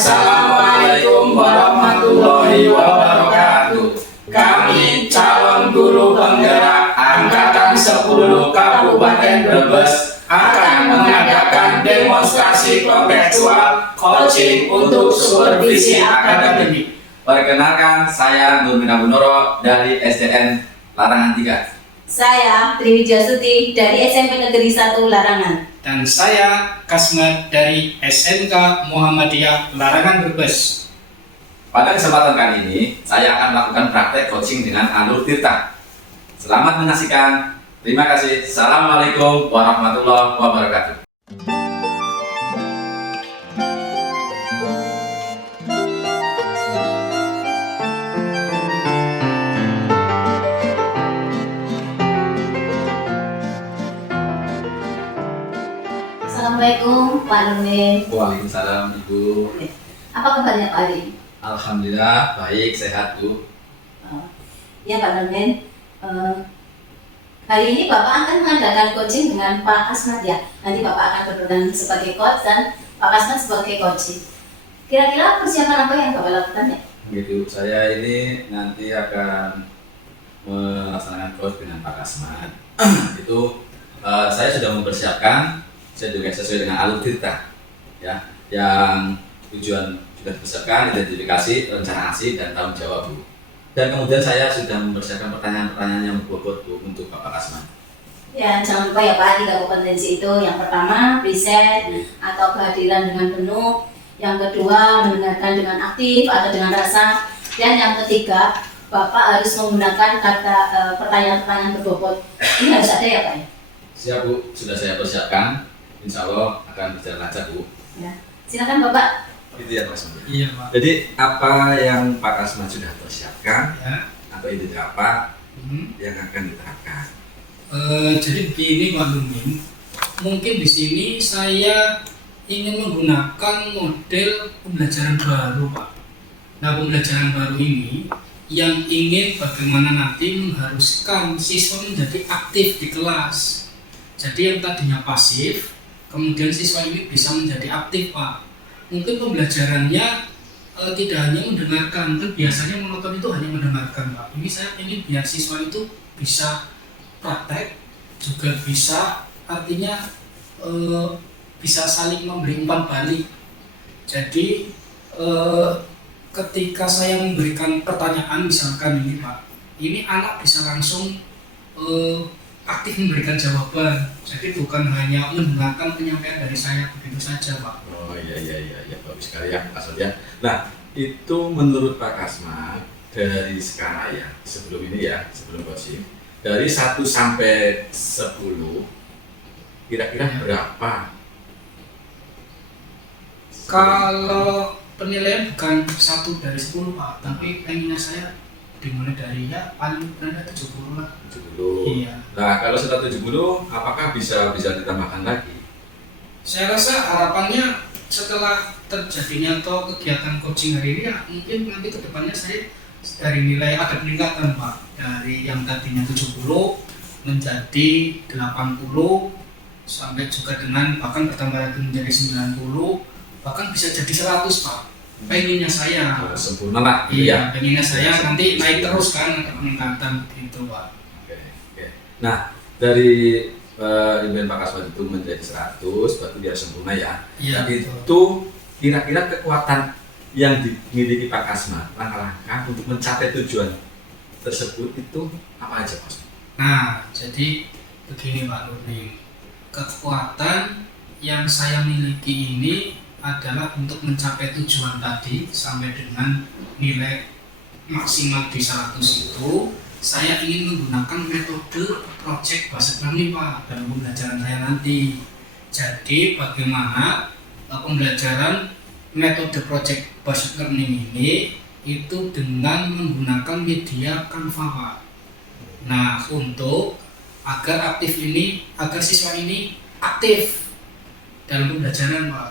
Assalamualaikum warahmatullahi wabarakatuh. Kami calon guru penggerak Angkatan 10 Kabupaten Brebes akan mengadakan demonstrasi kontekstual coaching untuk supervisi akademik. Perkenalkan, saya Nurmina Bunoro dari SDN Larangan 3. Saya Triwijaya Suti dari SMP Negeri 1 Larangan. Dan saya Kasmat dari SMK Muhammadiyah Larangan Brebes. Pada kesempatan kali ini, saya akan melakukan praktek coaching dengan alur tirta. Selamat menyaksikan. Terima kasih. Assalamualaikum warahmatullahi wabarakatuh. Assalamualaikum Pak Nurmin. Waalaikumsalam Ibu. Apa kabarnya Pak Ali? Alhamdulillah baik, sehat Bu. Ya Pak Nurmin, hari ini Bapak akan mengadakan coaching dengan Pak Kasmat ya. Nanti Bapak akan berperan sebagai coach dan Pak Kasmat sebagai coaching. Kira-kira persiapan apa yang Bapak lakukan ya? Begitu, saya ini nanti akan melaksanakan coach dengan Pak Kasmat. Itu saya sudah mempersiapkan, saya juga sesuai dengan alur tirta ya, yang tujuan sudah dipersiapkan, identifikasi, rencana aksi, dan tanggung jawab Bu. Dan kemudian saya sudah mempersiapkan pertanyaan-pertanyaan yang berbobot Bu untuk Bapak Kasman. Ya, jangan lupa ya Pak, 3 kompetensi itu. Yang pertama, riset atau kehadiran dengan penuh. Yang kedua, mendengarkan dengan aktif atau dengan rasa. Dan yang ketiga, Bapak harus menggunakan kata pertanyaan-pertanyaan berbobot. Ini harus ada ya Pak ya? Siap Bu, sudah saya persiapkan. Insya Allah akan berjalan lancar Bu. Ya. Silakan Bapak. Itu ya Pak Kasman. Iya Pak. Jadi apa yang Pak Kasman sudah persiapkan Ya. atau ide apa yang akan diterapkan? Jadi begini Pak Nurmin, mungkin di sini saya ingin menggunakan model pembelajaran baru Pak. Nah, pembelajaran baru ini yang ingin bagaimana nanti mengharuskan siswa menjadi aktif di kelas. Jadi yang tadinya pasif, kemudian siswa ini bisa menjadi aktif Pak. Mungkin pembelajarannya tidak hanya mendengarkan, kan biasanya monoton itu hanya mendengarkan Pak. Ini saya ingin biar siswa itu bisa praktek, juga bisa artinya bisa saling memberi umpan balik. Jadi ketika saya memberikan pertanyaan misalkan ini Pak, ini anak bisa langsung aktif memberikan jawaban. Jadi bukan hanya mendengarkan penyampaian dari saya begitu saja Pak. Oh iya, bagus sekali ya Pak Kasman. Nah, itu menurut Pak Kasman dari skala ya sebelum ini ya, sebelum coaching, dari 1 sampai 10 kira-kira berapa? Kalau penilaian bukan 1 dari 10 Pak, tapi pengennya saya dimulai dari ya paling rendah 70 lah. 70. Iya. Nah, kalau setelah 70 apakah bisa ditambahkan lagi? Saya rasa harapannya setelah terjadinya atau kegiatan coaching hari ini ya mungkin nanti kedepannya saya dari nilai ada peningkatan Pak, dari yang tadinya 70 menjadi 80 sampai juga dengan bahkan bertambah lagi menjadi 90, bahkan bisa jadi 100 Pak. Pengennya saya Sempurna lah. iya, pengennya saya nanti naik terus kan, ada peningkatan gitu Pak. Oke. Nah, dari impian Pak Kasman itu menjadi 100, berarti dia sempurna ya. Iya, Nah, itu kira-kira kekuatan yang dimiliki Pak Kasman, langkah-langkah untuk mencapai tujuan tersebut itu apa aja Pak? Nah, jadi begini Pak Nurmin, kekuatan yang saya miliki ini adalah untuk mencapai tujuan tadi sampai dengan nilai maksimal di 100 itu, saya ingin menggunakan metode project based learning Pak dalam pembelajaran saya nanti. Jadi bagaimana pembelajaran metode project based learning ini itu dengan menggunakan media Canva Pak. Nah, untuk agar aktif ini, agar siswa ini aktif dalam pembelajaran Pak.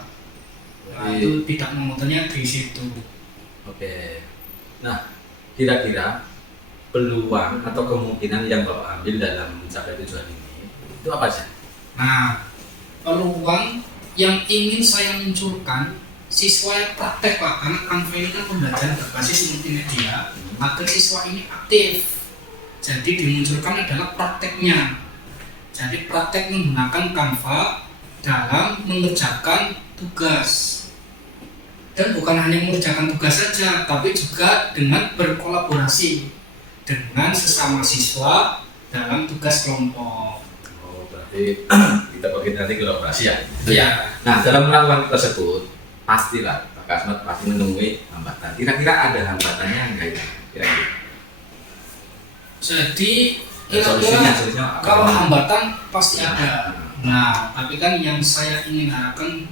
Nah, itu tidak memotonya di situ. Oke. Nah, kira-kira peluang atau kemungkinan yang Bapak ambil dalam mencapai tujuan ini itu apa sih? Nah, peluang yang ingin saya munculkan siswa yang praktek Pak, karena Canva ini kan pembelajaran berbasis multimedia agar siswa ini aktif. Jadi dimunculkan adalah prakteknya. Jadi praktek menggunakan Canva dalam mengerjakan tugas. Dan bukan hanya mengerjakan tugas saja, tapi juga dengan berkolaborasi dengan sesama siswa dalam tugas kelompok. Oh, berarti kita bagi nanti kolaborasi ya. Ya. Nah, dalam melakukan tersebut pastilah Pak Kasmat pasti menemui hambatan. Kira-kira ada hambatannya enggak itu? Kira-kira. Jadi Solusinya kira-kira apa? kalau hambatan pasti ada. Nah, tapi kan yang saya ingin harapkan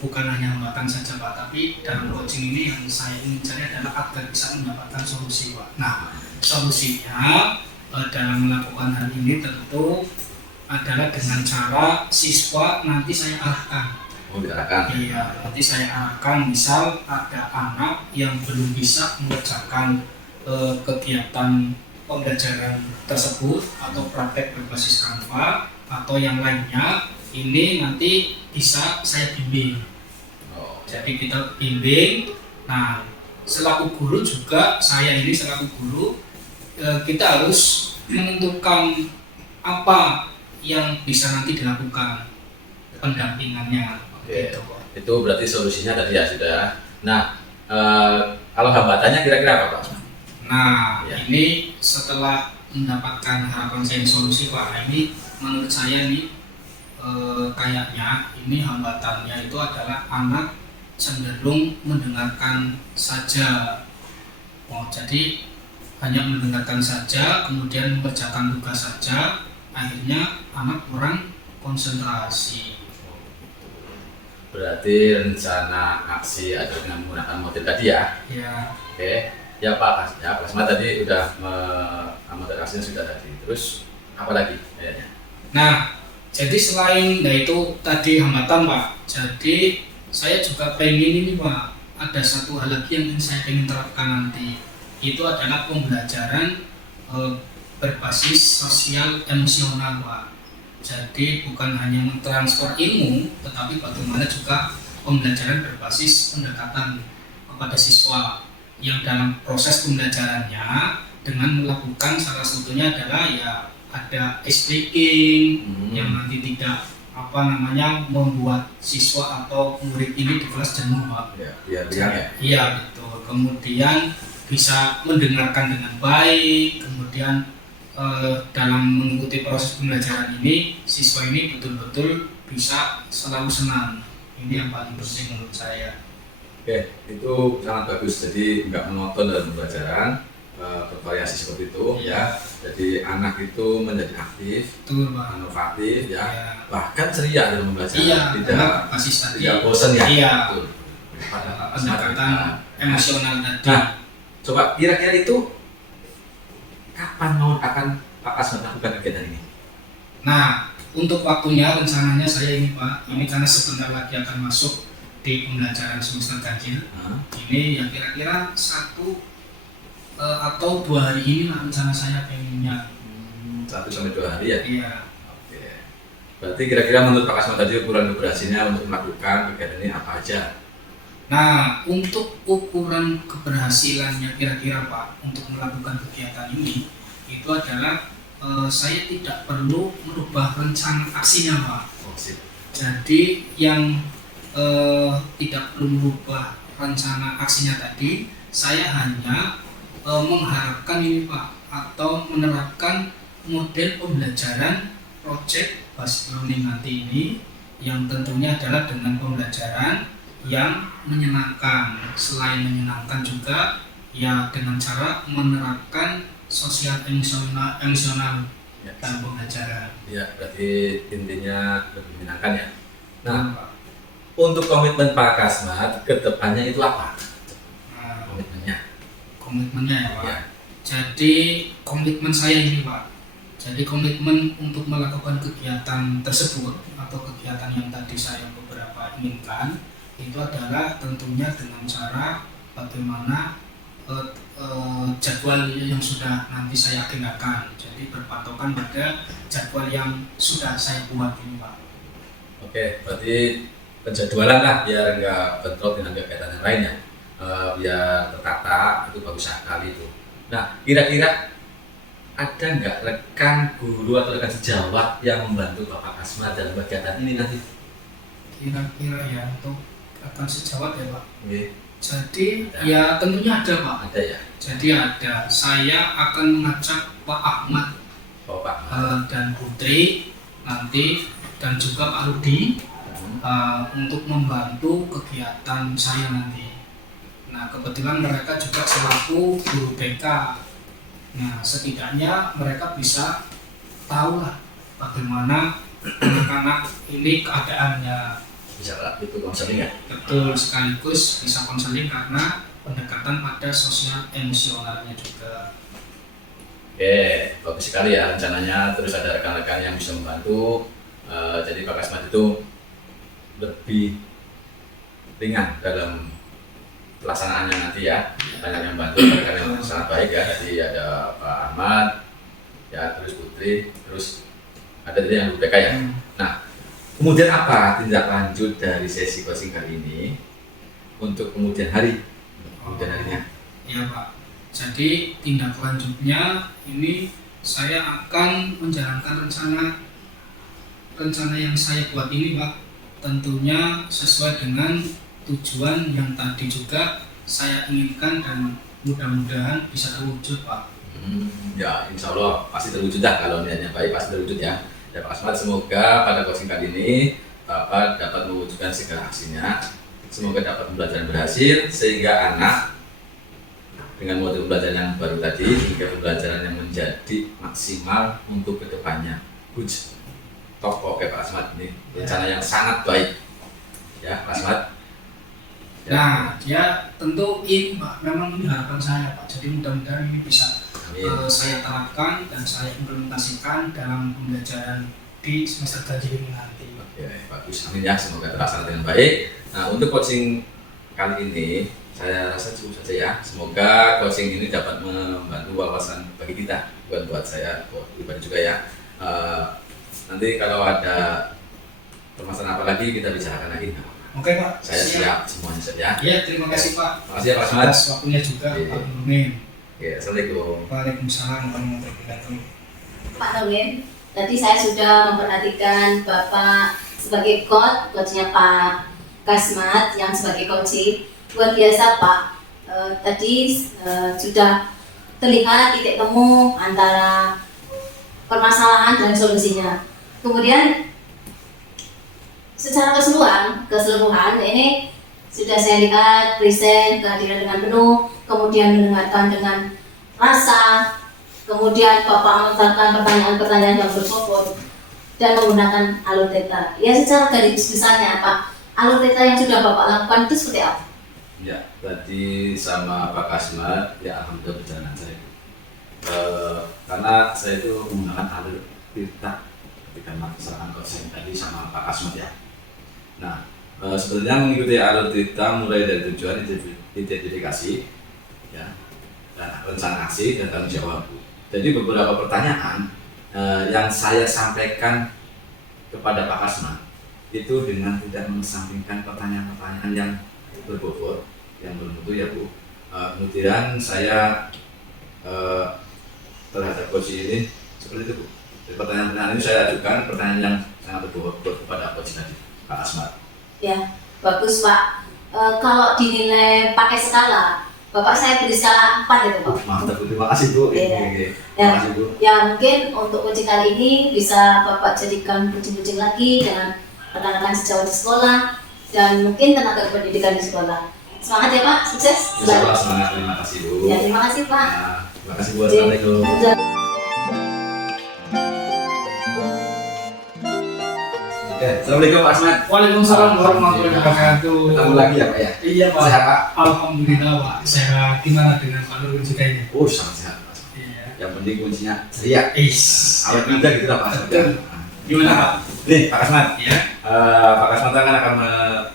bukan hanya hambatan saja Pak, tapi dalam coaching ini yang saya ingin cari adalah agar bisa mendapatkan solusi Pak. Nah, solusinya dalam melakukan hal ini tentu adalah dengan cara siswa nanti saya arahkan. Oh, diarahkan. Iya, nanti saya arahkan misal ada anak yang belum bisa mengerjakan kegiatan pembelajaran tersebut atau praktek berbasis Canva atau yang lainnya, ini nanti bisa saya bimbing. Oh, Jadi kita bimbing. Nah, selaku guru juga, saya ini selaku guru kita harus menentukan apa yang bisa nanti dilakukan pendampingannya. Oke. Gitu. itu berarti solusinya tadi ya sudah. Nah, kalau hambatannya kira-kira apa Pak? Nah, Ya. ini setelah mendapatkan harapan saya solusi Pak, nah ini menurut saya nih kayaknya ini hambatannya itu adalah anak cenderung mendengarkan saja. Oh, jadi hanya mendengarkan saja, kemudian mengerjakan tugas saja, akhirnya anak kurang konsentrasi. Berarti rencana aksi ada dengan menggunakan model tadi ya. Ya, Oke. Ya Pak, ya Pak Kasmat tadi udah model aksinya sudah tadi. Terus apa lagi kayaknya? nah, jadi selain itu tadi hambatan Pak, jadi saya juga pengen ini Pak, ada satu hal lagi yang ingin saya ingin terapkan nanti, itu adalah pembelajaran berbasis sosial emosional Pak. Jadi bukan hanya mentransfer ilmu, tetapi bagaimana juga pembelajaran berbasis pendekatan kepada siswa yang dalam proses pembelajarannya dengan melakukan salah satunya adalah ya ada ice breaking yang nanti tidak membuat siswa atau murid ini di kelas jenuh Pak. Ya, biar ringan ya. Iya betul. Kemudian bisa mendengarkan dengan baik. Kemudian dalam mengikuti proses pembelajaran ini siswa ini betul-betul bisa selalu senang. Ini yang paling penting menurut saya. Oke, itu sangat bagus. Jadi nggak monoton dalam pembelajaran, bervariasi seperti itu ya. Jadi anak itu menjadi aktif, Betul Pak. inovatif ya, Iya. bahkan ceria dalam pembelajaran. Iya, tidak karena basis tadi. tidak bosan ya. Iya. Betul. Pendekatan emosional tadi. Nah, coba kira-kira itu kapan akan Pak Kasmat melakukan kegiatan ini? Nah, untuk waktunya rencananya saya ini Pak, ini karena sebentar lagi akan masuk di pembelajaran semester ganjil. Ini yang kira-kira 1 atau 2 hari ini lah rencana saya pengennya. 1 sampai 2 hari ya. Iya. Oke. Berarti kira-kira menurut Pak Kasmat tadi ukuran durasinya untuk melakukan kegiatan ini apa aja? Nah, untuk ukuran keberhasilannya kira-kira Pak untuk melakukan kegiatan ini itu adalah saya tidak perlu merubah rencana aksinya Pak. Oh, sip. Jadi yang tidak perlu merubah rencana aksinya tadi, saya hanya mengharapkan ini Pak atau menerapkan model pembelajaran project based learning nanti ini yang tentunya adalah dengan pembelajaran yang menyenangkan. Selain menyenangkan juga ya dengan cara menerapkan sosial emosional Ya, dalam pembelajaran. ya, berarti intinya lebih menyenangkan ya. Nah, Pak. untuk komitmen Pak Kasmat ke depannya itu apa? Nah, Komitmennya. komitmennya ya Pak. Ya. Jadi komitmen saya ini Pak. Jadi komitmen untuk melakukan kegiatan tersebut atau kegiatan yang tadi saya beberapa inginkan itu adalah tentunya dengan cara bagaimana jadwal yang sudah nanti saya agendakan. Jadi berpatokan pada jadwal yang sudah saya buat ini Pak. Oke, berarti penjadwalan lah biar nggak bentrok dengan kegiatan yang lainnya. Biar tertata, itu bagus sekali itu. Nah, kira-kira ada nggak rekan guru atau rekan sejawat yang membantu Bapak Kasmat dalam kegiatan ini nanti? Kira-kira ya untuk akan sejawat ya Pak. Oke. Jadi ya tentunya ada Pak. Ada ya, Jadi ada. Saya akan mengajak Pak Ahmad Bapak. dan Putri nanti dan juga Pak Rudi untuk membantu kegiatan saya nanti. Nah kebetulan mereka juga selaku guru BK. Nah setidaknya mereka bisa tahu lah bagaimana anak-anak ini keadaannya. Bisa lah, itu konseling ya. Betul, sekaligus bisa konseling karena pendekatan pada sosial emosionalnya juga. Oke, bagus sekali ya rencananya. Terus ada rekan-rekan yang bisa membantu. Jadi Pak Kasmat itu lebih ringan dalam pelaksanaannya nanti ya. Banyak yang bantu, rekan yang sangat baik ya. Tadi ada Pak Ahmad, ya terus Putri, terus ada tadi yang BK ya. Nah, kemudian apa tindak lanjut dari sesi coaching kali ini untuk kemudian hari? Kemudian harinya? Ya Pak. Jadi tindak lanjutnya ini saya akan menjalankan rencana yang saya buat ini Pak. Tentunya sesuai dengan tujuan yang tadi juga saya inginkan dan mudah-mudahan bisa terwujud Pak. Ya insya Allah pasti terwujud dah, kalau niatnya baik pasti terwujud ya. Ya Pak Asmat, semoga pada coaching kali ini Bapak dapat mewujudkan segala aksinya. Semoga dapat pembelajaran berhasil sehingga anak dengan model pembelajaran yang baru tadi hingga pembelajaran yang menjadi maksimal untuk kedepannya. Huj, top oke Pak Asmat, ini rencana yang sangat baik ya Pak Asmat. Ya. Nah, ya tentu ini Pak, memang ini harapan saya Pak. Jadi mudah-mudahan ini bisa saya terapkan dan saya implementasikan dalam pembelajaran di semester ganjil ini nanti. Oke, bagus, amin ya, semoga terlaksana dengan baik. Nah, untuk coaching kali ini saya rasa cukup saja ya. Semoga coaching ini dapat membantu wawasan bagi kita, bukan buat saya, buat pribadi juga ya. Nanti kalau ada permasalahan apa lagi kita bicarakan lagi. Oke Pak, Saya siap semuanya saja. Ya, terima kasih Pak. Terima kasih ya Pak Asmat. Atas waktunya juga Iya. Pak Nurmin. Oke, assalamualaikum. Waalaikumsalam warahmatullahi wabarakatuh. Pak Nurmin, tadi saya sudah memperhatikan Bapak sebagai coachnya Pak Kasmat yang sebagai coach. Luar biasa Pak. Tadi sudah terlihat titik temu antara permasalahan dan solusinya. Kemudian secara keseluruhan ini sudah saya lihat present kehadiran dengan penuh, kemudian mendengarkan dengan rasa, kemudian Bapak melontarkan pertanyaan-pertanyaan yang berbobot dan menggunakan alur theta. Ya secara garis besarnya apa? Alur theta yang sudah Bapak lakukan itu seperti apa? Ya, tadi sama Pak Kasmat, ya alhamdulillah berjalan lancar ya. Karena saya itu menggunakan alur theta ketika melaksanakan coaching tadi sama Pak Kasmat ya. Nah, sebenarnya mengikuti alur theta mulai dari tujuan, identifikasi, ya, dan rencana aksi dan tanggung jawab. Jadi beberapa pertanyaan yang saya sampaikan kepada Pak Kasmat itu dengan tidak mengesampingkan pertanyaan-pertanyaan yang berbobot, yang bermutu ya Bu. Kemudian saya terhadap coach ini seperti itu Bu. Jadi pertanyaan-pertanyaan ini saya ajukan pertanyaan yang sangat berbobot kepada coach tadi, Pak Kasmat. Ya, bagus Pak. Kalau dinilai pakai skala, Bapak saya beri skala 4 itu Pak. Mantap Bu, terima kasih Bu. Iya. Terima kasih Bu. Ya mungkin untuk uji kali ini bisa Bapak jadikan kucing-kucing lagi dengan rekan-rekan sejawat di sekolah dan mungkin tenaga pendidikan di sekolah. Semangat ya Pak, sukses. Insya Allah semangat, terima kasih Bu. Ya terima kasih Pak. Nah, terima kasih Bu, assalamualaikum. Oke, assalamualaikum Pak Asmat. Waalaikumsalam warahmatullahi wabarakatuh. Ketemu lagi ya Pak ya. Iya Pak. Sehat Pak. Alhamdulillah Pak. Sehat. Gimana dengan Pak Nurmin juga ini? Oh sangat sehat Pak. Iya. Yang penting kuncinya ceria. Siap. Awet muda gitu lah Pak Asmat. Betul. Gimana Pak? Nih Pak Asmat. Iya. Pak Kasmat kan akan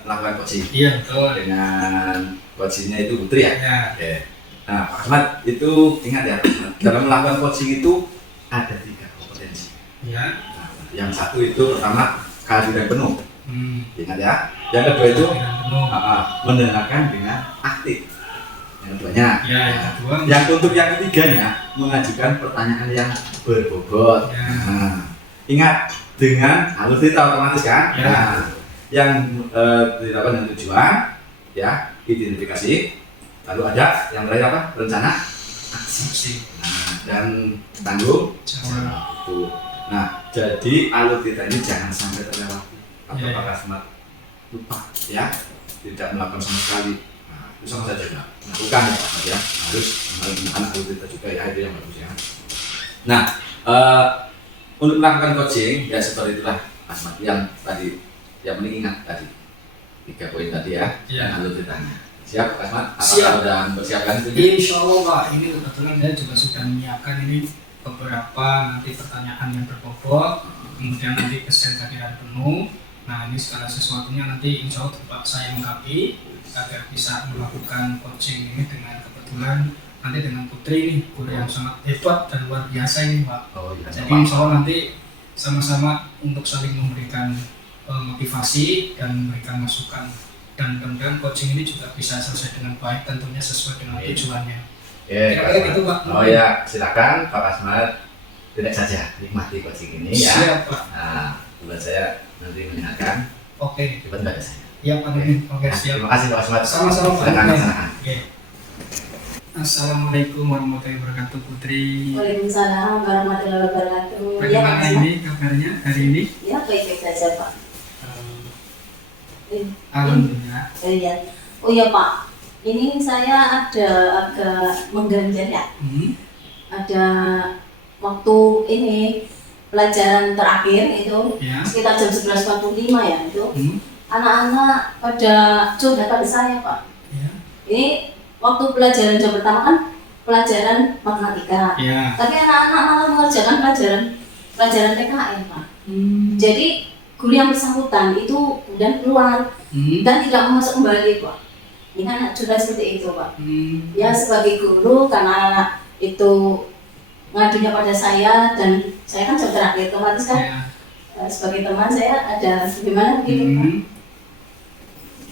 melakukan coaching Iya betul. dengan coachingnya itu Putri ya. Ya. Oke. Nah Pak Kasmat itu ingat ya Pak Kasmat, dalam melakukan coaching itu ada 3 kompetensi. Iya. Nah, yang satu itu pertama kehadiran penuh. Ingat ya. Yang kedua itu Dengan penuh. mendengarkan dengan aktif. Yang keduanya. Ya, yang kedua. Yang untuk yang ketiganya mengajukan pertanyaan yang berbobot. Ya. Ingat dengan alur cerita otomatis kan? Ya. Yang dilakukan dengan tujuan, ya, identifikasi. Lalu ada yang terakhir apa? Rencana aksi. Aksi. Dan tanggung Jawab. jawab. Nah, jadi alur cerita ini jangan sampai terlewati. Atau Ya. apakah smart lupa, ya, tidak melakukan sama sekali. Nah, itu sama saja Pak. Melakukan ya Pak ya. Harus anak alur cerita juga ya, itu yang bagus ya. Nah, untuk melakukan coaching ya seperti itulah Mas Mat yang tadi yang penting ingat tadi 3 poin tadi ya, Ya. yang alur ceritanya. Siap Mas Mat? Apakah Siap. sudah mempersiapkan itu? Insya Allah Pak, ini kebetulan saya juga sudah menyiapkan ini beberapa nanti pertanyaan yang berbobot, kemudian nanti kesan kehadiran penuh. Nah ini segala sesuatunya nanti insya Allah Pak saya lengkapi agar bisa melakukan coaching ini dengan kebetulan nanti dengan Putri ini guru yang sangat hebat dan luar biasa ini Pak. Oh iya. Jadi insya Allah nanti sama-sama untuk saling memberikan motivasi dan memberikan masukan, dan mudah-mudahan coaching ini juga bisa selesai dengan baik, tentunya sesuai dengan tujuannya. Kira-kira gitu Pak. Oh ya, silakan Pak Asmat. Tidak saja nikmati coaching ini ya. Siap Pak. Nah, buat saya nanti mendengarkan. Oke. Coba pada saya. Ya Pak Nurdin. Oke Nah, siap. terima kasih Pak Asmat. Sama-sama Pak. Silakan Oke. laksanakan. Oke. Assalamualaikum warahmatullahi wabarakatuh Putri. Waalaikumsalam warahmatullahi wabarakatuh. Ya, Bagaimana Pak. ini kabarnya hari ini? Ya, baik-baik saja, Pak. Alhamdulillah. Iya. Oh ya, Pak. Ini saya ada agak mengganjal ya. Ada waktu ini pelajaran terakhir itu Ya. sekitar jam 11.45 ya itu. Hmm. Anak-anak pada curhat pada saya, Pak. Ya. Ini waktu pelajaran jam pertama kan pelajaran matematika. Ya. Tapi anak-anak malah mengerjakan pelajaran PKN, Pak. Jadi guru yang bersangkutan itu kemudian keluar dan tidak mau masuk kembali, Pak. Ini kan sudah seperti itu, Pak. Ya sebagai guru karena anak itu ngadunya pada saya dan saya kan jam terakhir otomatis kan Ya. sebagai teman saya ada gimana begitu, Pak.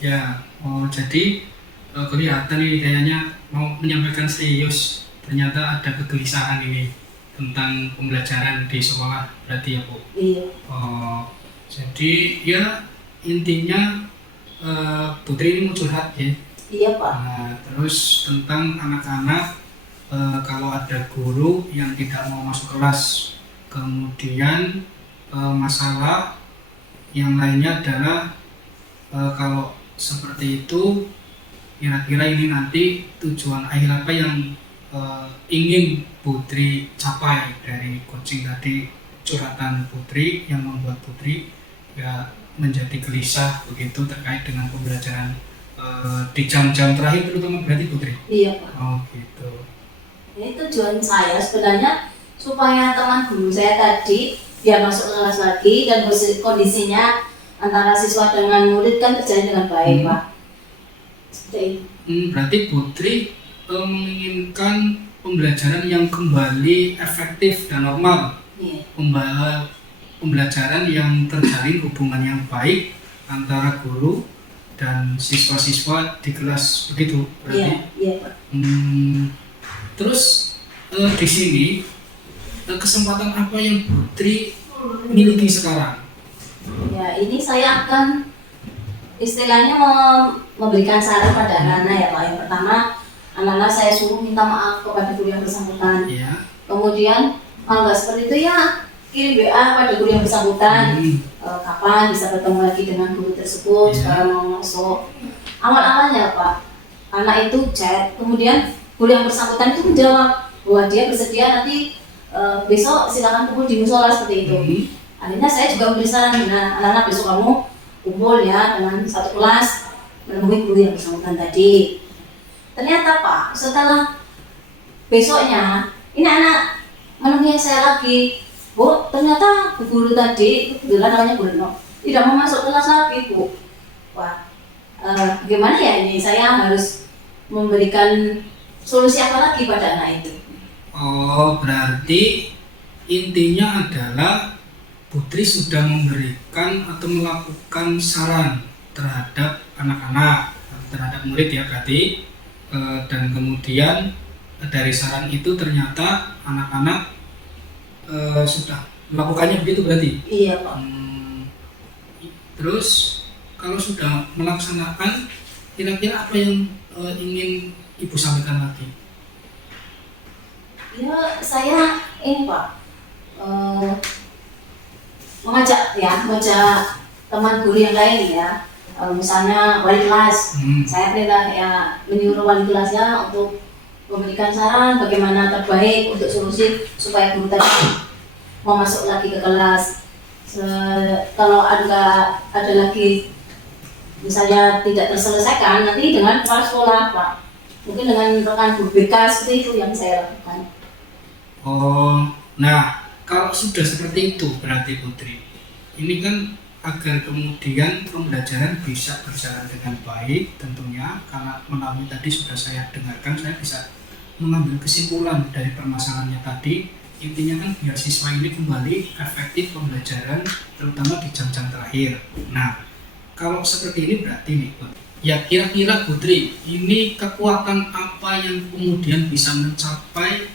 Ya. Oh jadi kelihatan ini kayaknya mau menyampaikan serius. Ternyata ada kegelisahan ini tentang pembelajaran di sekolah berarti ya Bu. Iya. Oh, jadi ya intinya Putri ini mau curhat ya. Iya, Pak. Nah, terus tentang anak-anak kalau ada guru yang tidak mau masuk kelas, kemudian masalah yang lainnya adalah kalau seperti itu kira-kira ini nanti tujuan akhir apa yang ingin Putri capai dari coaching tadi, curhatan Putri yang membuat Putri ya menjadi gelisah begitu terkait dengan pembelajaran di jam-jam terakhir terutama berarti Putri. Iya, Pak. Oh gitu. Ini tujuan saya sebenarnya supaya teman guru saya tadi biar masuk kelas lagi dan kondisinya antara siswa dengan murid kan terjadi dengan baik, Pak. Seperti itu. Berarti Putri menginginkan pembelajaran yang kembali efektif dan normal. Iya. Pembelajaran yang terjalin hubungan yang baik antara guru dan siswa-siswa di kelas begitu berarti. Iya, iya, Pak. Terus di sini kesempatan apa yang Putri miliki sekarang? Ya, ini saya akan istilahnya memberikan saran pada anak-anak ya, Pak. Yang pertama, anak-anak saya suruh minta maaf kepada guru yang bersangkutan. Ya. Kemudian kalau nggak seperti itu ya kirim WA pada guru yang bersangkutan. Kapan bisa bertemu lagi dengan guru tersebut, sekarang mau masuk. Awal-awalnya Pak, anak itu chat, kemudian guru yang bersangkutan itu menjawab bahwa dia bersedia nanti besok silakan kumpul di musola seperti itu. Akhirnya saya juga memberi saran, nah anak-anak besok kamu kumpul ya dengan satu kelas menemui guru yang bersangkutan tadi. Ternyata Pak, setelah besoknya ini anak menemui saya lagi. Bu, ternyata bu guru tadi, itu kebetulan namanya Bu Reno, tidak mau masuk kelas lagi, Bu. Wah, gimana ya ini? Saya harus memberikan solusi apa lagi pada anak itu? Oh, berarti intinya adalah Putri sudah memberikan atau melakukan saran terhadap anak-anak, terhadap murid ya berarti. Dan kemudian dari saran itu ternyata anak-anak sudah melakukannya begitu berarti. Iya Pak. Terus kalau sudah melaksanakan, kira-kira apa yang ingin Ibu sampaikan lagi? Ya saya ini Pak, mengajak teman guru yang lain ya. Misalnya wali kelas, saya perintah ya menyuruh wali kelasnya untuk memberikan saran bagaimana terbaik untuk solusi supaya guru tadi mau masuk lagi ke kelas. Kalau ada lagi misalnya tidak terselesaikan, nanti dengan kepala sekolah Pak, mungkin dengan rekan guru BK, seperti itu yang saya lakukan. Oh, nah kalau sudah seperti itu berarti Putri, ini kan agar kemudian pembelajaran bisa berjalan dengan baik tentunya, karena melalui tadi sudah saya dengarkan, saya bisa mengambil kesimpulan dari permasalahannya tadi. Intinya kan biar siswa ini kembali efektif pembelajaran terutama di jam-jam terakhir. Nah kalau seperti ini berarti nih ya kira-kira Putri, ini kekuatan apa yang kemudian bisa mencapai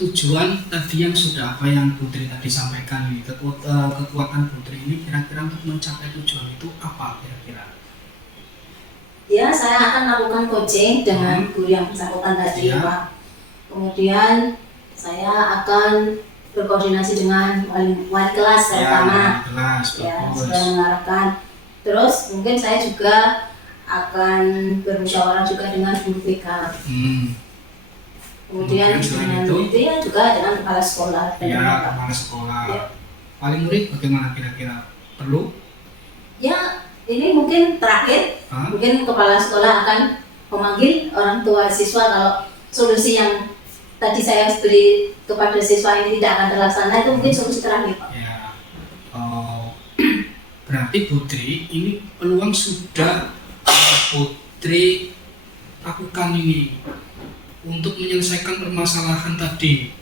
tujuan tadi yang sudah apa yang Putri tadi sampaikan nih, kekuatan Putri ini kira-kira untuk mencapai tujuan itu apa kira-kira? Ya saya akan lakukan coaching dengan guru yang bersangkutan tadi Ya. Pak. Kemudian saya akan berkoordinasi dengan wali kelas terutama kelas, ya bagus. sudah mengarahkan. Terus mungkin saya juga akan bermusyawarah juga dengan guru BK. Kemudian selain dengan itu ya juga dengan kepala sekolah dan ya Bapak. kepala sekolah. Ya. Wali murid bagaimana kira-kira? Perlu? Ya ini mungkin terakhir, Hah? mungkin kepala sekolah akan memanggil orang tua siswa kalau solusi yang tadi saya beri kepada siswa ini tidak akan terlaksana, itu mungkin solusi terakhir Pak. Ya. Oh, berarti Putri ini peluang sudah Putri lakukan ini untuk menyelesaikan permasalahan tadi.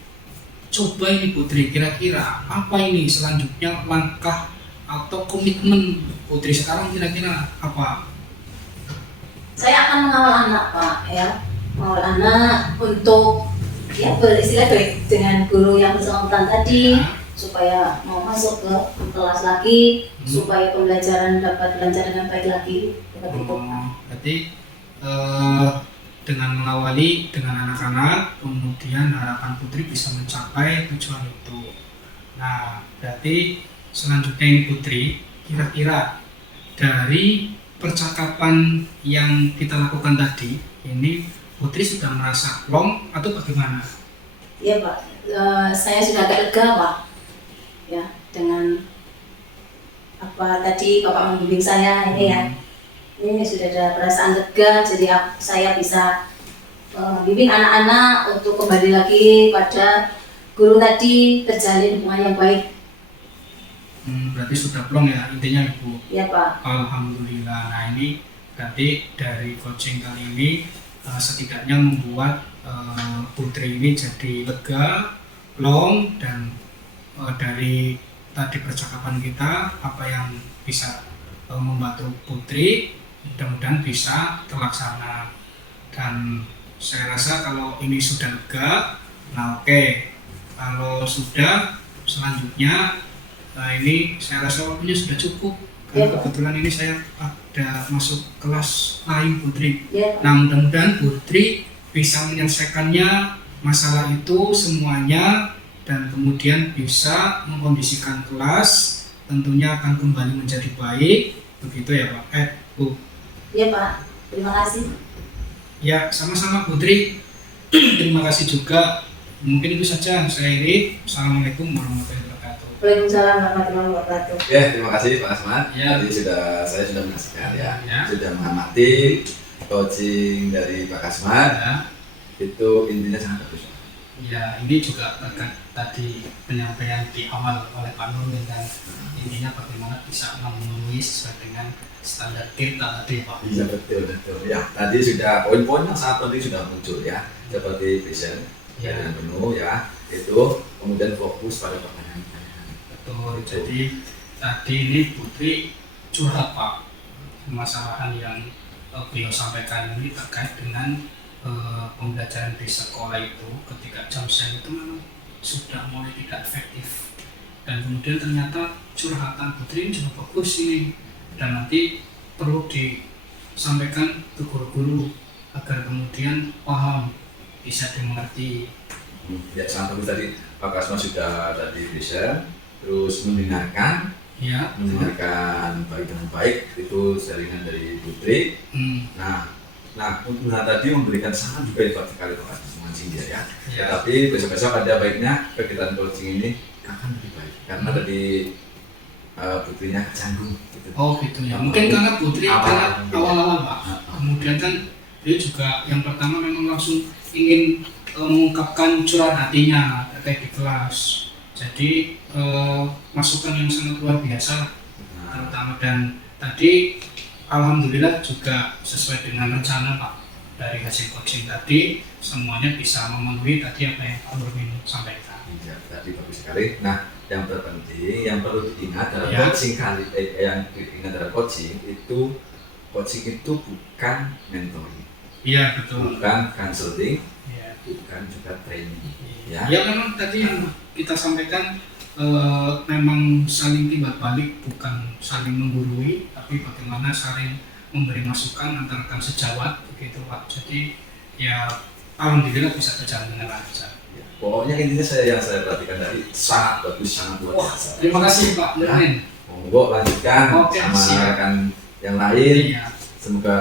Coba ini Putri, kira-kira apa ini selanjutnya langkah atau komitmen Putri sekarang kira-kira apa? Saya akan mengawal anak Pak ya, mengawal anak untuk ya beristilah baik dengan guru yang bersangkutan tadi supaya mau masuk ke kelas lagi, supaya pembelajaran dapat berlancar dengan baik lagi. Seperti itu. Berarti dengan mengawali dengan anak-anak, kemudian harapan Putri bisa mencapai tujuan itu. Nah, berarti selanjutnya ini Putri, kira-kira dari percakapan yang kita lakukan tadi, ini Putri sudah merasa plong atau bagaimana? Iya Pak, saya sudah agak lega Pak, ya dengan apa tadi Bapak membimbing saya ini ya. Ini sudah ada perasaan lega, jadi saya bisa bimbing anak-anak untuk kembali lagi pada guru tadi, terjalin hubungan yang baik. Berarti sudah plong ya intinya Ibu. Ya Pak. Alhamdulillah. Nah ini berarti dari coaching kali ini setidaknya membuat Putri ini jadi lega, plong, dan dari tadi percakapan kita apa yang bisa membantu Putri mudah-mudahan bisa terlaksana. Dan saya rasa kalau ini sudah lega, nah oke. Kalau sudah, selanjutnya ini saya rasa waktunya sudah cukup karena kebetulan ini saya ada masuk kelas lain Putri. Nah mudah-mudahan Putri bisa menyelesaikannya masalah itu semuanya dan kemudian bisa mengkondisikan kelas, tentunya akan kembali menjadi baik, begitu ya Pak? Bu. Iya Pak, terima kasih. Ya, sama-sama Putri. Terima kasih juga. Mungkin itu saja saya akhiri. Assalamualaikum warahmatullahi wabarakatuh. Waalaikumsalam warahmatullahi wabarakatuh. Ya, terima kasih Pak Asmat. Ya. Tadi saya sudah menyaksikan ya. Ya. Sudah mengamati coaching dari Pak Asmat. Ya. Itu intinya sangat bagus. Ya, ini juga berkat tadi penyampaian di awal oleh Pak Nurdin dan intinya bagaimana bisa memenuhi sesuai dengan standar kita tadi Pak. Iya betul. Ya, tadi sudah poin-poin yang sangat penting sudah muncul ya, seperti vision Ya. dengan penuh ya, itu kemudian fokus pada pertanyaan-pertanyaan. betul. Jadi tadi ini Putri curhat Pak, permasalahan yang beliau sampaikan ini terkait dengan pembelajaran di sekolah itu ketika jam siang itu memang sudah mulai tidak efektif, dan kemudian ternyata curhatan Putri ini juga bagus ini, dan nanti perlu disampaikan ke guru-guru agar kemudian paham, bisa dimengerti. Ya, sangat bagus tadi Pak Kasma sudah tadi bisa terus mendengarkan Ya, mendengarkan baik dengan baik itu jaringan dari Putri. Nah untuk tadi memberikan saran juga hebat sekali Pak mancing dia ya. Ya. Tapi besok-besok ada baiknya kegiatan coaching ini akan lebih baik karena tadi Putrinya kecanggung. Gitu. Oh gitu ya. Mungkin karena Putri karena Awal-awal. awal-awal Pak. Kemudian kan dia juga yang pertama memang langsung ingin mengungkapkan curhat hatinya terkait di kelas. Jadi masukan yang sangat luar biasa lah, terutama, dan tadi alhamdulillah juga sesuai dengan rencana Pak dari hasil coaching tadi, semuanya bisa memenuhi tadi apa yang Pak Nurmin sampaikan. Ya, tadi bagus sekali. Nah, yang terpenting yang perlu diingat dalam Ya. coaching yang diingat dalam coaching itu bukan mentoring, Iya betul. bukan consulting, Ya. bukan juga training. Ya. Memang tadi yang kita sampaikan memang saling timbal balik, bukan saling menggurui, tapi bagaimana saling memberi masukan antar rekan sejawat begitu Pak. Jadi ya alhamdulillah bisa berjalan dengan lancar. Ya, pokoknya intinya yang saya perhatikan tadi sangat bagus, sangat luar biasa. Terima kasih Pak Nurmin. Monggo lanjutkan Oke, sama siap. rekan yang lain. Iya. Semoga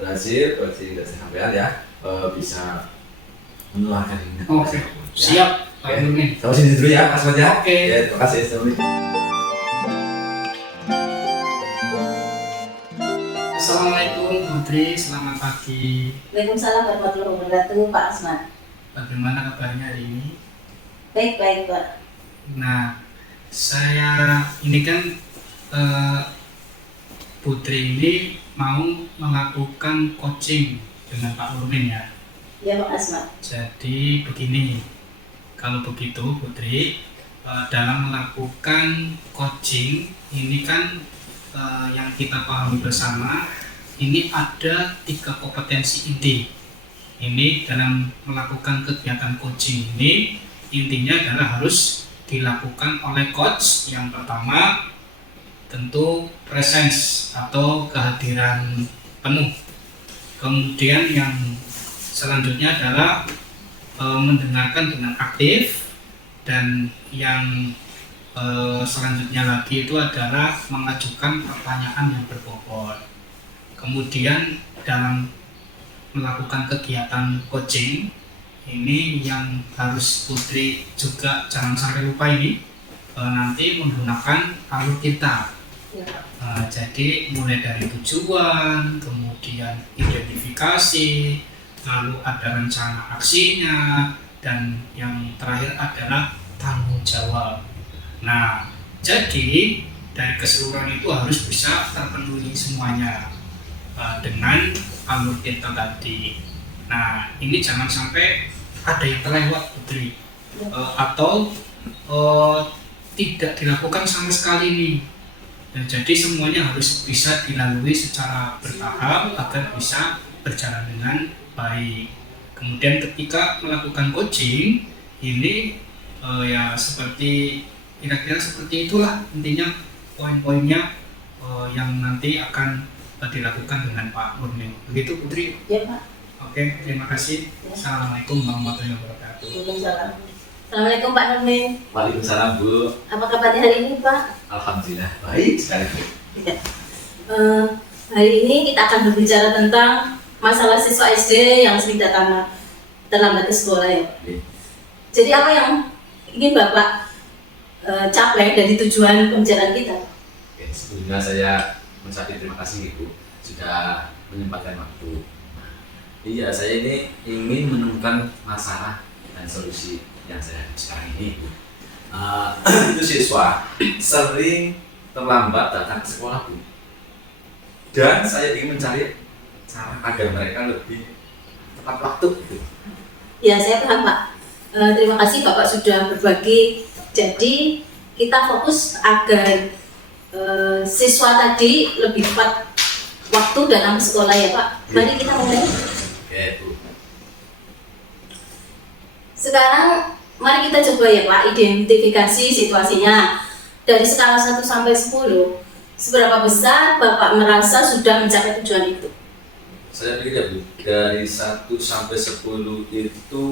berhasil coaching dari sampean ya bisa menularkan ini. Oke, siap Pak Oke. Nurmin. Sampai sini dulu ya, Mas Fajar. Oke. Ya, terima kasih. Assalamualaikum. Assalamualaikum Putri, selamat pagi. Waalaikumsalam warahmatullahi wabarakatuh, Pak Asman. Bagaimana kabarnya hari ini? Baik Pak. Nah, saya ini kan Putri ini mau melakukan coaching dengan Pak Nurmin ya. Ya Pak Asman. Jadi begini, kalau begitu Putri, dalam melakukan coaching ini kan yang kita pahami bersama, ini ada 3 kompetensi inti. Ini dalam melakukan kegiatan coaching ini intinya adalah harus dilakukan oleh coach. Yang pertama tentu presence atau kehadiran penuh. Kemudian yang selanjutnya adalah mendengarkan dengan aktif, dan yang selanjutnya lagi itu adalah mengajukan pertanyaan yang berbobot. Kemudian dalam melakukan kegiatan coaching ini yang harus Putri juga jangan sampai lupa ini nanti menggunakan alur kita. Jadi mulai dari tujuan, kemudian identifikasi, lalu ada rencana aksinya, dan yang terakhir adalah tanggung jawab. Nah, jadi dari keseluruhan itu harus bisa terpenuhi semuanya dengan alur kita tadi. Nah, ini jangan sampai ada yang terlewat Putri, atau tidak dilakukan sama sekali nih. Dan jadi semuanya harus bisa dilalui secara bertahap agar bisa berjalan dengan baik. Kemudian ketika melakukan coaching ini ya seperti kira-kira seperti itulah intinya poin-poinnya yang nanti akan dilakukan dengan Pak Nurmin. Begitu Putri? Ya Pak. Oke, terima kasih. Ya. Assalamualaikum warahmatullahi wabarakatuh. Waalaikumsalam. Assalamualaikum Pak Nurmin. Waalaikumsalam Bu. Apa kabarnya hari ini Pak? Alhamdulillah baik sekali Bu. Ya. Hari ini kita akan berbicara tentang masalah siswa SD yang sering datang terlambat ke sekolah ya. Oke. Jadi apa yang ingin Bapak capai dari tujuan pembicaraan kita? Oke, sebelumnya saya mengucapkan terima kasih Ibu sudah menyempatkan waktu. Iya, saya ini ingin menemukan masalah dan solusi yang saya hadapi sekarang ini. Itu siswa sering terlambat datang ke sekolah Bu. Dan saya ingin mencari cara agar mereka lebih tepat waktu gitu. Ya saya paham Pak. Terima kasih Bapak sudah berbagi. Jadi kita fokus agar siswa tadi lebih tepat waktu dalam sekolah ya Pak. Mari kita mulai. Oke Bu. Sekarang mari kita coba ya Pak identifikasi situasinya. Dari skala 1 sampai 10, seberapa besar Bapak merasa sudah mencapai tujuan itu? Saya pikir ya Bu, dari 1 sampai 10 itu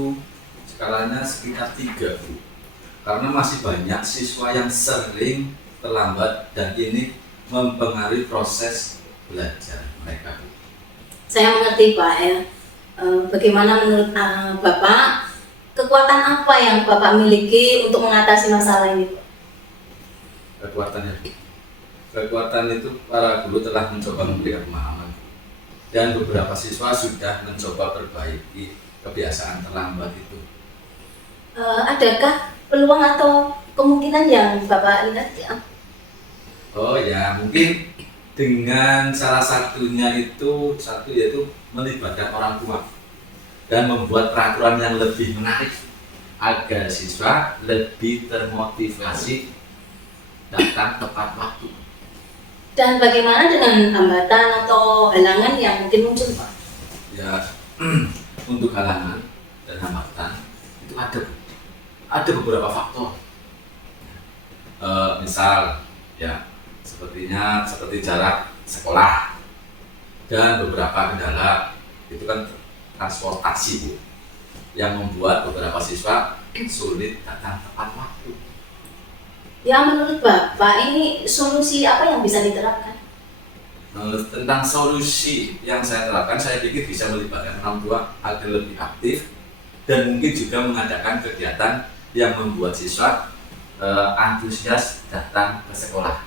skalanya sekitar 3 Bu. Karena masih banyak siswa yang sering terlambat dan ini mempengaruhi proses belajar mereka Bu. Saya mengerti Pak ya. Bagaimana menurut Bapak, kekuatan apa yang Bapak miliki untuk mengatasi masalah ini Pak? Kekuatan itu para guru telah mencoba memberikan pemahaman dan beberapa siswa sudah mencoba perbaiki kebiasaan terlambat itu. Adakah peluang atau kemungkinan yang Bapak lihat ya? Oh ya, mungkin dengan salah satunya itu yaitu melibatkan orang tua dan membuat peraturan yang lebih menarik agar siswa lebih termotivasi datang tepat waktu. Dan bagaimana dengan hambatan atau halangan yang mungkin muncul Pak? Ya, untuk halangan dan hambatan itu ada beberapa faktor. Misal ya seperti jarak sekolah dan beberapa kendala itu kan transportasi Bu, yang membuat beberapa siswa sulit datang tepat waktu. Ya menurut Bapak ini solusi apa yang bisa diterapkan? Tentang solusi yang saya terapkan, saya pikir bisa melibatkan orang tua agar lebih aktif dan mungkin juga mengadakan kegiatan yang membuat siswa antusias datang ke sekolah.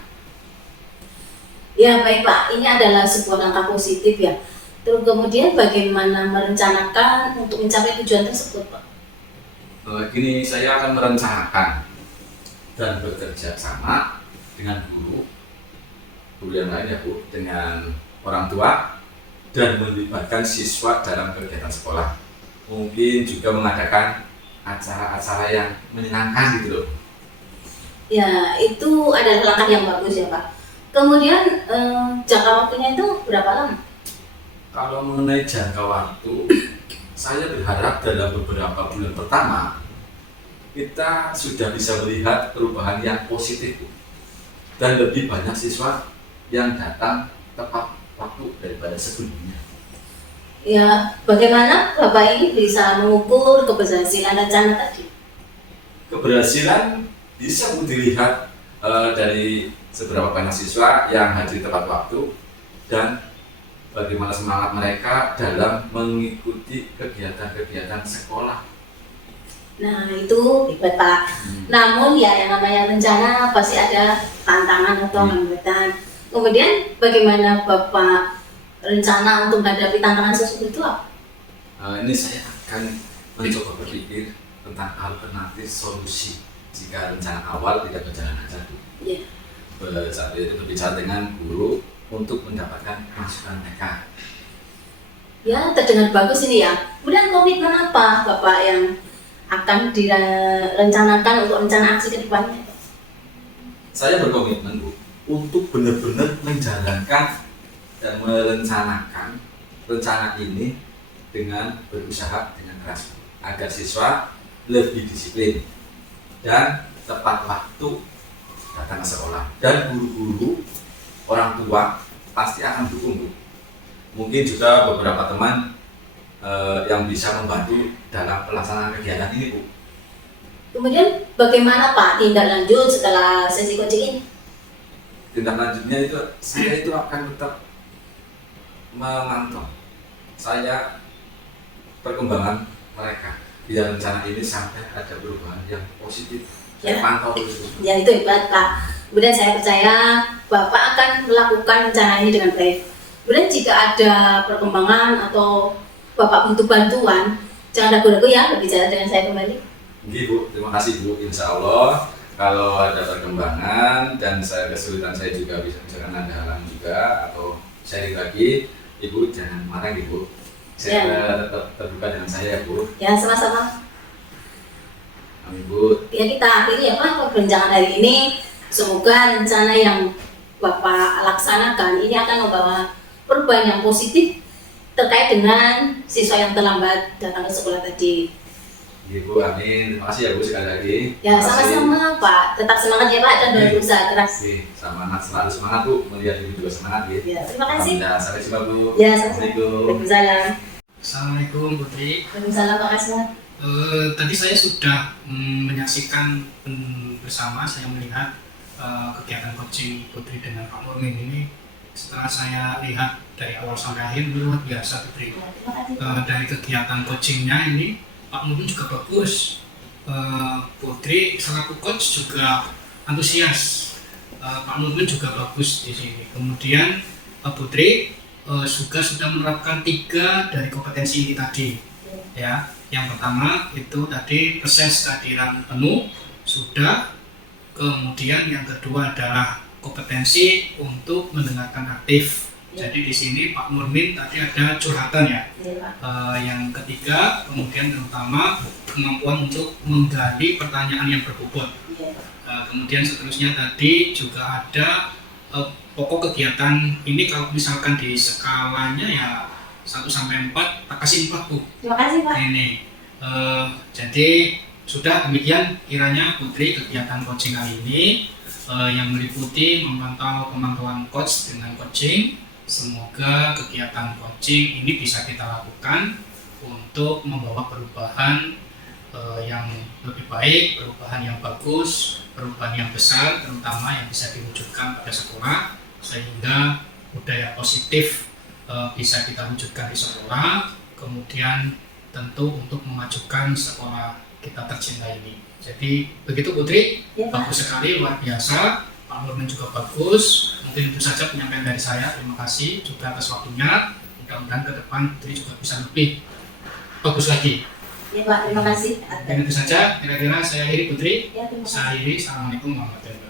Ya baik Pak, ini adalah sebuah langkah positif ya. Terus kemudian bagaimana merencanakan untuk mencapai tujuan tersebut Pak? Gini, saya akan merencanakan dan bekerja sama dengan guru yang lain ya Bu, dengan orang tua dan melibatkan siswa dalam kegiatan sekolah. Mungkin juga mengadakan acara-acara yang menyenangkan gitu loh. Ya itu adalah langkah yang bagus ya Pak. Kemudian jangka waktunya itu berapa lama? Kalau mengenai jangka waktu, saya berharap dalam beberapa bulan pertama kita sudah bisa melihat perubahan yang positif Bu. Dan lebih banyak siswa yang datang tepat waktu daripada sebelumnya. Ya, bagaimana Bapak ini bisa mengukur keberhasilan rencana tadi? Keberhasilan bisa dilihat dari seberapa banyak siswa yang hadir tepat waktu dan bagaimana semangat mereka dalam mengikuti kegiatan-kegiatan sekolah. Nah itu hebat Pak. Namun ya yang namanya rencana pasti ada tantangan atau hambatan. Kemudian bagaimana Bapak rencana untuk menghadapi tantangan tersebut itu apa? Ini saya akan mencoba berpikir tentang alternatif solusi jika rencana awal tidak berjalan lancar. Iya. Saat itu berbicara dengan guru untuk mendapatkan masukan mereka. Ya terdengar bagus ini ya. Kemudian komitmen apa Bapak yang akan direncanakan untuk rencana aksi ke depannya? Saya berkomitmen Bu, untuk benar-benar menjalankan dan merencanakan rencana ini dengan berusaha dengan keras agar siswa lebih disiplin dan tepat waktu datang ke sekolah, dan guru-guru orang tua pasti akan dukung Bu. Mungkin juga beberapa teman yang bisa membantu dalam pelaksanaan kegiatan ini Bu. Kemudian bagaimana Pak tindak lanjut setelah sesi coaching ini? Tindak lanjutnya itu saya itu akan tetap memantau perkembangan mereka biar rencana ini sampai ada perubahan yang positif. Saya pantau terus. Ya itu hebat Pak. Kemudian saya percaya Bapak akan melakukan rencana ini dengan baik. Kemudian jika ada perkembangan atau Bapak butuh bantuan, jangan ragu-ragu ya berbicara dengan saya kembali. Oke Bu, terima kasih Bu. Insya Allah kalau ada perkembangan dan saya kesulitan, saya juga bisa misalkan ada halang juga atau sharing lagi, Ibu jangan marah gitu. Saya tetap terbuka dengan saya ya Bu. Ya sama-sama. Amin Bu. Ya kita akhiri ya Pak perbincangan hari ini. Semoga rencana yang Bapak laksanakan ini akan membawa perubahan yang positif terkait dengan siswa yang terlambat datang ke sekolah tadi. Ibu, amin. Terima kasih ya Bu sekali lagi. Ya Terima kasih. sama-sama Pak, tetap semangat ya Pak dan berusaha keras. Oke, semangat, selalu semangat Bu. Melihat Ibu juga semangat ya. Ya terima kasih. Alhamdulillah, sampai jumpa Bu. Ya sama-sama. Assalamualaikum. Waalaikumsalam. Assalamualaikum Putri. Waalaikumsalam Pak Asma. Tadi saya sudah menyaksikan bersama, saya melihat kegiatan coaching Putri dengan Pak Nurmin ini. Setelah saya lihat dari awal sampai akhir luar biasa Putri. Ya, terima kasih. Dari kegiatan coachingnya ini Pak Nurmin juga bagus. Putri selaku coach juga antusias. Pak Nurmin juga bagus di sini. Kemudian Putri juga sudah menerapkan 3 dari kompetensi ini tadi. Ya, yang pertama itu tadi proses kehadiran penuh sudah. Kemudian yang kedua adalah kompetensi untuk mendengarkan aktif. Jadi di sini Pak Nurmin tadi ada curhatan ya. Ya, Pak. Yang ketiga kemudian terutama kemampuan untuk menggali pertanyaan yang berbobot. Ya. Kemudian seterusnya tadi juga ada pokok kegiatan ini kalau misalkan di skalanya ya 1 sampai 4, tak kasih 4 Bu. Terima kasih Pak. Ini jadi sudah demikian kiranya Putri kegiatan coaching kali ini yang meliputi memantau pemantauan coach dengan coaching. Semoga kegiatan coaching ini bisa kita lakukan untuk membawa perubahan yang lebih baik, perubahan yang bagus, perubahan yang besar, terutama yang bisa diwujudkan pada sekolah, sehingga budaya positif bisa kita wujudkan di sekolah. Kemudian tentu untuk memajukan sekolah kita tercinta ini. Jadi begitu Putri, Ya, Pak. bagus sekali, luar biasa. Pak Nurmin juga bagus. Mungkin itu saja penyampaian dari saya. Terima kasih juga atas waktunya. Mudah-mudahan ke depan Putri juga bisa lebih bagus lagi. Ya Pak, terima kasih. Dan itu saja kira-kira saya akhiri Putri. Ya, terima kasih. Saya akhiri. Assalamualaikum warahmatullahi wabarakatuh.